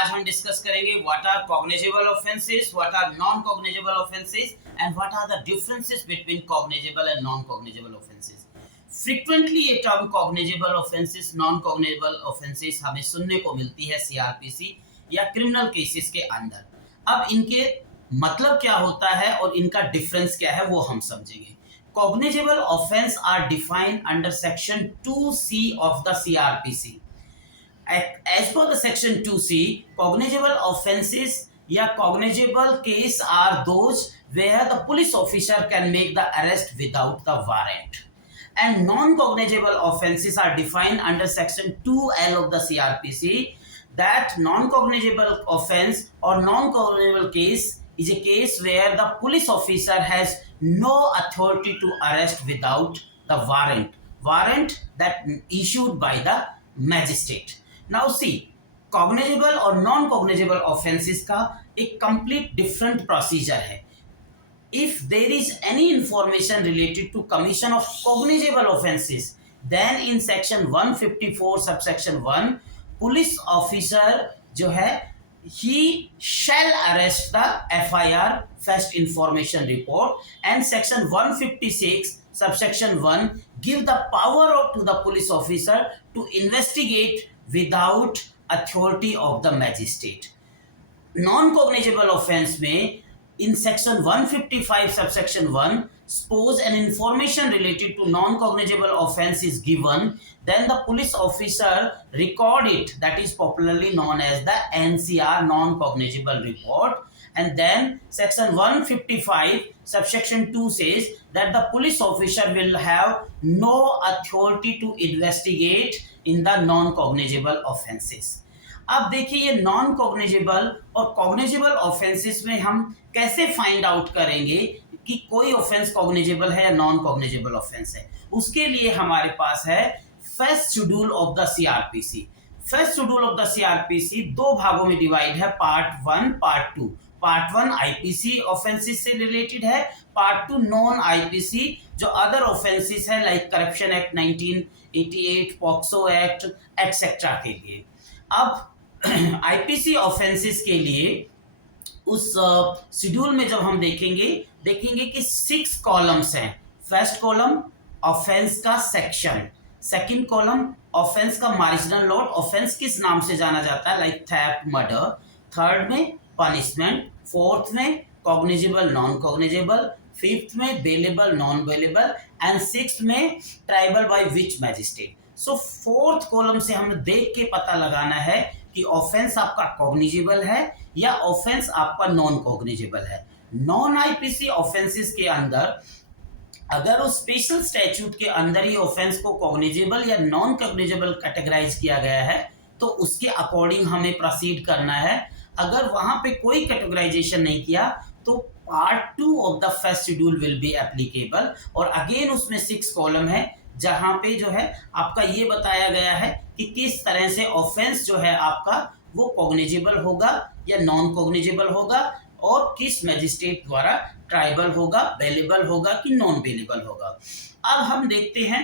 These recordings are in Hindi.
आज हम डिस्कस करेंगे what are cognizable offences, what are non cognizable offences and what are the differences between cognizable and non cognizable offences. Frequently ये term cognizable offences, non cognizable offences हमें सुनने को मिलती है सीआरपीसी या क्रिमिनल केसेस के अंदर। अब इनके मतलब क्या होता है और इनका डिफरेंस क्या है वो हम समझेंगे। Cognizable offence are defined under section 2C of the CRPC. As per the section 2C, cognizable offenses या cognizable case are those where the police officer can make the arrest without the warrant. And non-cognizable offenses are defined under section 2L of the CRPC. That non-cognizable offense or non-cognizable case is a case where the police officer has no authority to arrest without the warrant that issued by the magistrate. Now see, cognizable और non cognizable offenses का एक complete different procedure है। If there is any information related to commission of cognizable offenses, then in section 154 subsection 1 police officer जो है he shall arrest the FIR first information report, and section 156 subsection 1 give the power to the police officer to investigate without authority of the magistrate. Non-cognizable offense में in section 155 subsection 1 suppose an information related to non-cognizable offense is given, then the police officer record it, that is popularly known as the NCR non-cognizable report. And then section 155 subsection 2 says that the police officer will have no authority to investigate in the non-cognizable offenses. अब देखिए ये नॉन कॉग्निजेबल और कॉग्निजेबल ऑफेंसेस में हम कैसे फाइंड आउट करेंगे कि कोई ऑफेंस कॉग्निजेबल है या नॉन कॉग्निजेबल ऑफेंस है। उसके लिए हमारे पास है first schedule of the CrPC. First schedule of the CrPC दो भागों में डिवाइड है, part 1 part 2। Part 1 IPC offences से रिलेटेड है, पार्ट 2 नॉन आईपीसी जो अदर ऑफेंसेस है like corruption act 1988, POCSO act etcetera के लिए। अब आईपीसी ऑफेंसेस के लिए उस शेड्यूल में जब हम देखेंगे कि 6 कॉलम्स हैं। फर्स्ट कॉलम ऑफेंस का सेक्शन, सेकंड कॉलम ऑफेंस का मार्जिनल लॉट, ऑफेंस किस नाम से जाना जाता है लाइक थेफ्ट, मर्डर, थर्ड में पनिशमेंट, फोर्थ में कॉग्निजेबल नॉन कॉग्निजेबल, फिफ्थ में bailable non bailable and sixth में triable by which magistrate. So fourth column से हमें देख के पता लगाना है कि ऑफेंस आपका कॉग्निजेबल है या ऑफेंस आपका नॉन कॉग्निजेबल है। नॉन आईपीसी ऑफेंसेस के अंदर अगर उस स्पेशल स्टैट्यूट के अंदर ही ऑफेंस को कॉग्निजेबल या नॉन कॉग्निजेबल कैटेगराइज किया गया है तो उसके अकॉर्डिंग हमें प्रोसीड करना है। अगर वहां पे कोई कैटेगराइजेशन नहीं किया तो part 2 of the first schedule will be applicable. और अगेन उसमें 6 कॉलम है जहां पे जो है आपका ये बताया गया है कि किस तरह से ऑफेंस जो है आपका वो कॉग्निजेबल होगा या नॉन कॉग्निजेबल होगा और किस मैजिस्ट्रेट द्वारा ट्राइबल होगा, बेलेबल होगा कि नॉन बेलेबल होगा। अब हम देखते हैं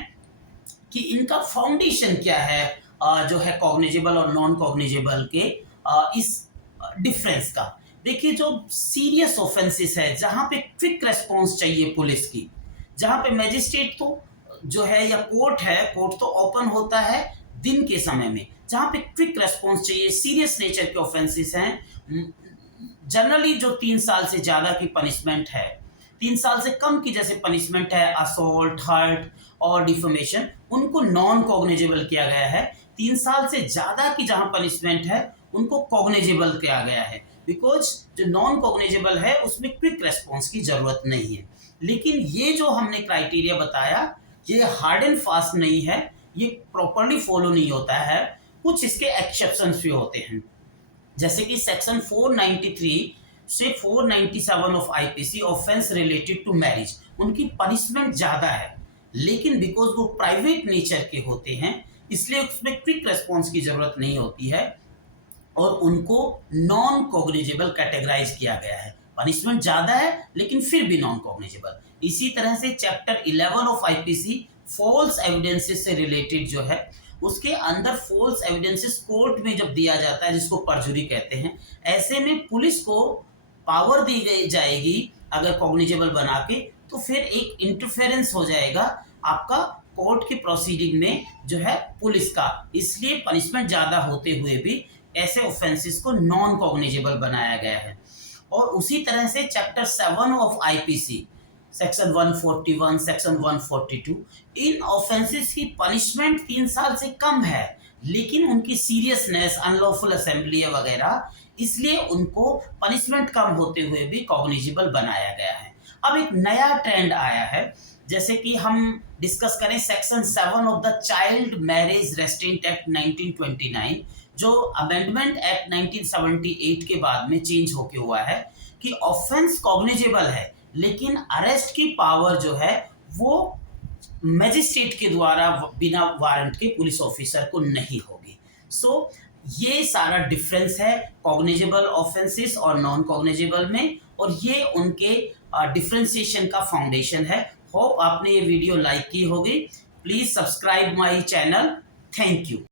कि इनका फाउंडेशन क्या है जो है कॉग्निजेबल और नॉन कॉग्निजेबल के इस डिफरेंस का। देखिए जो सीरियस ऑफेंसेस है जहां पे क्विक रेस्पॉन्स चाहिए पुलिस की, जहां पे मैजिस्ट्रेट तो जो है या कोर्ट तो ओपन होता है दिन के समय में, जहां पे क्विक रेस्पॉन्स चाहिए, सीरियस नेचर के ऑफेंसेस हैं, जनरली जो 3 साल से ज्यादा की पनिशमेंट है, 3 साल से कम की जैसे पनिशमेंट है असॉल्ट, हर्ट और डिफेमेशन, उनको नॉन कॉग्निजेबल किया गया है। 3 साल से ज्यादा की जहां पनिशमेंट है उनको कॉग्निजेबल किया गया है, बिकॉज जो नॉन कॉग्निजेबल है उसमें क्विक रेस्पॉन्स की जरूरत नहीं है। लेकिन ये जो हमने क्राइटेरिया बताया ये हार्ड एंड फास्ट नहीं है, ये प्रॉपर्ली फॉलो नहीं होता है, कुछ इसके एक्सेप्शंस भी होते हैं। जैसे कि सेक्शन 493 से 497 of IPC offence related to marriage, उनकी पनिशमेंट ज़्यादा है लेकिन बिकॉज वो प्राइवेट नेचर के होते हैं इसलिए उसमें क्विक रेस्पॉन्स की ज़रूरत नहीं होती है और उनको नॉन कॉग्निजेबल कैटेगराइज किया गया है। पनिशमेंट ज़्यादा है लेकिन फिर भी नॉन कॉग्निजेबल। इसी तरह से chapter 11 of IPC false evidences से रिलेटेड जो है उसके अंदर फॉल्स एविडेंसेस कोर्ट में जब दिया जाता है, जिसको परजुरी कहते हैं, ऐसे में पुलिस को पावर दी गई जाएगी अगर कॉग्निजेबल बना के, तो फिर एक इंटरफेरेंस हो जाएगा आपका कोर्ट की प्रोसीडिंग में जो है पुलिस का। इसलिए पनिशमेंट ज़्यादा होते हुए भी ऐसे ऑफेंसेस को नॉन कॉग्निजेबल बनाया गया है। और उसी तरह से chapter 7 of IPC section 141, section 142, in offences की पनिशमेंट 3 साल से कम है, लेकिन उनकी सीरियसनेस, अनलॉफुल असेंबली वगैरह, इसलिए उनको पनिशमेंट कम होते हुए भी कॉग्निजेबल बनाया गया है। अब एक नया ट्रेंड आया है, जैसे कि हम डिस्कस करें section 7 of the child marriage restaurant act 1929, जो अमेंडमेंट एक्ट 1978 के बाद में चेंज होके हुआ है कि ऑफेंस कॉग्निजेबल है, लेकिन अरेस्ट की पावर जो है वो मैजिस्ट्रेट के द्वारा बिना वारंट के पुलिस ऑफिसर को नहीं होगी। सो ये सारा डिफरेंस है कॉग्निजेबल ऑफेंसेस और नॉन कॉग्निजेबल में, और ये उनके डिफरेंशिएशन का फाउंडेशन है। होप आपने ये वीडियो लाइक की होगी। Please subscribe my channel. Thank you.